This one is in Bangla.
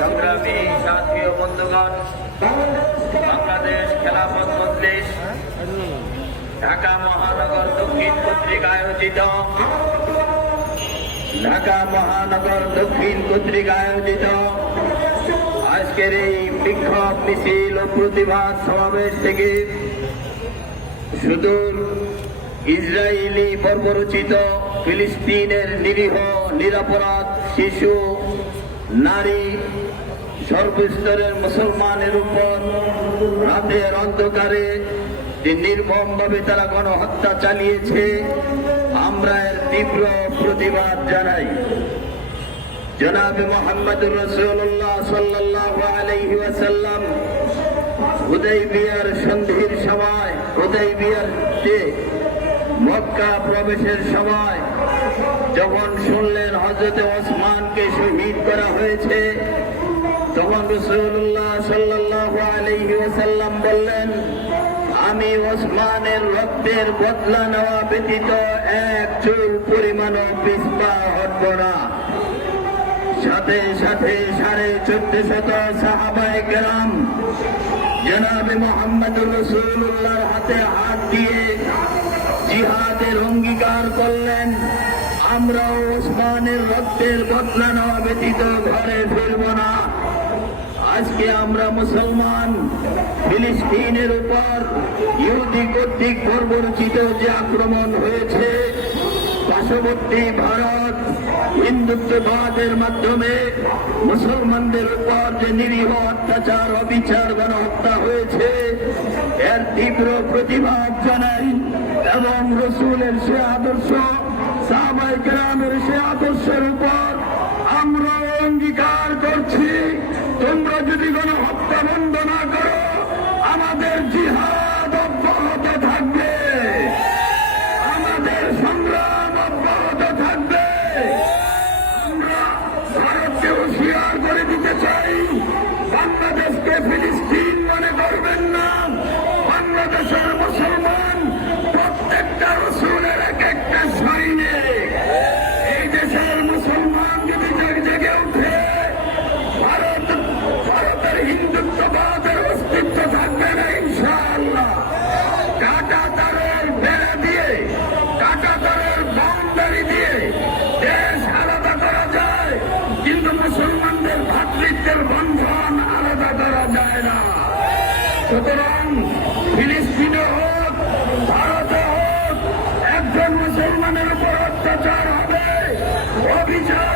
সংগ্রামী সাথী ও বন্ধুগণ, বাংলাদেশ খেলাফত মজলিস ঢাকা মহানগর দক্ষিণ কর্তৃক আয়োজিত আজকের এই বিক্ষোভ মিছিল ও প্রতিবাদ সমাবেশ থেকে সুদূর ইসরায়েলি বর্বরচিত ফিলিস্তিনের নিরীহ নিরপরাধ শিশু, নারী, সর্বস্তরের মুসলমানের উপর রাতের অন্ধকারে যে নির্মমভাবে তারা গণহত্যা চালিয়েছে, আমরা এর তীব্র প্রতিবাদ জানাই। জনাবে মুহাম্মদুর রাসূলুল্লাহ সাল্লাল্লাহু আলাইহি ওয়াসাল্লাম হুদাইবিয়ার সন্ধির সময়, হুদাইবিয়ার মক্কা প্রবেশের সময় যখন শুনলেন হযরতে ওসমানকে শহীদ করা হয়েছে, তখন রাসূলুল্লাহ সাল্লাল্লাহু আলাইহি ওয়াসাল্লাম বললেন, আমি ওসমানের রক্তের বদলা নেওয়া ব্যতীত এক চুল পরিমাণও পিছপা হটব না। সাথে সাথে 1450 সাহাবায়ে কেরাম জনাবে মুহাম্মদুর রাসূলুল্লাহর হাতে হাত দিয়ে জিহাদের অঙ্গীকার করলেন, আমরা ওসমানের রক্তের বদলা নেওয়া ব্যতীত ঘরে ফিরব না। আজকে আমরা মুসলমান ফিলিস্তিনের উপর ইহুদি কর্তৃক বর্বরচিত যে আক্রমণ হয়েছে, পার্শ্ববর্তী ভারত হিন্দুত্ববাদের মাধ্যমে মুসলমানদের উপর যে নিরীহ অত্যাচার, অবিচার, গণহত্যা হয়েছে, এর তীব্র প্রতিবাদ জানাই এবং রসুলের সে আদর্শ, সাহাবায়ে কেরামের সে আদর্শের উপর আমরা অঙ্গীকার করছি, তোমরা যদি গণহত্যা বন্ধ না করো, আমাদের জিহাদ অব্যাহত থাকবে, আমাদের সংগ্রাম অব্যাহত থাকবে। আমরা ভারতকে হুঁশিয়ার করে দিতে চাই, বাংলাদেশকে ফিলিস্তিন মনে করবেন না। বাংলাদেশের মুসলমান প্রত্যেকটা রসুলের এক একটা সৈনিক। এই দেশের মুসলমান যদি জেগে উঠে, ভারতের হিন্দুত্ববাদের অস্তিত্ব থাকবে না ইনশাআল্লাহ। কাঁটা তারের বেড়া দিয়ে, কাঁটা তারের বাউন্ডারি দিয়ে দেশ আলাদা করা যায়, কিন্তু মুসলমানদের ভ্রাতৃত্বের বন্ধন আলাদা করা যায় না। সুতরাং ফিলিস্তিনে হোক, ভারতে হোক, একজন মুসলমানের উপর অত্যাচার হবে, অভিযান